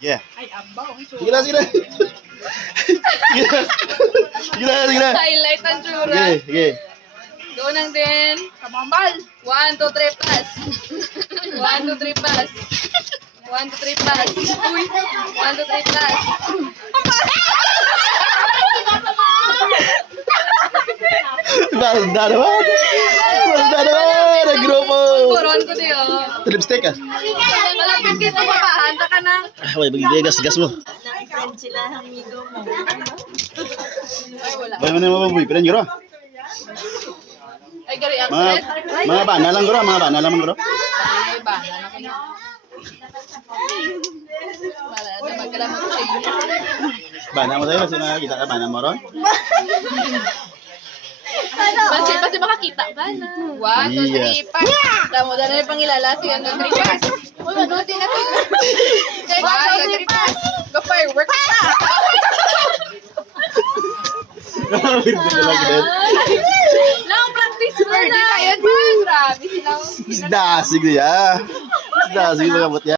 Yeah. Ay, abaw. Sige na, sige na. Sige na. Sige na, sige na. Highlight ang tsura. Sige, sige. Go nang din. Kamambal. 1, 2, 3, pass. 1, 2, 3, pass. 1, 2, 3, pass. Uy. 1, 2, 3, pass. Balda naman. Balda naman. Ang grupo. Buron ko diyo. Lipstick ah. Malapit kita pa. Hanta ka na. Wait, gas mo. Naka-friend sila, amigo mo. Ay, wala. Wala mo na yung mabuhay. Pero guro. Ay, gari Mga, upset. mga bana lang guro. Mga bana lang guro. Ay, bana na kayo. Wala na magkalamot sa inyo. Bana mo tayo. Kasi nakakita ka. Bana mo ron. Basi makakita ka na. 1, 2, 3, pass. Tamo na yung pangilala. 1, 2, 3, pass. Uy, manuti na to. 1, 2, 3, pass. Go firework pa. Weird na lang din. Lang practice mo na. Hindi tayo dyan. Grabe silang. Isda. Sige ya. Isda. Sige mga bot yan.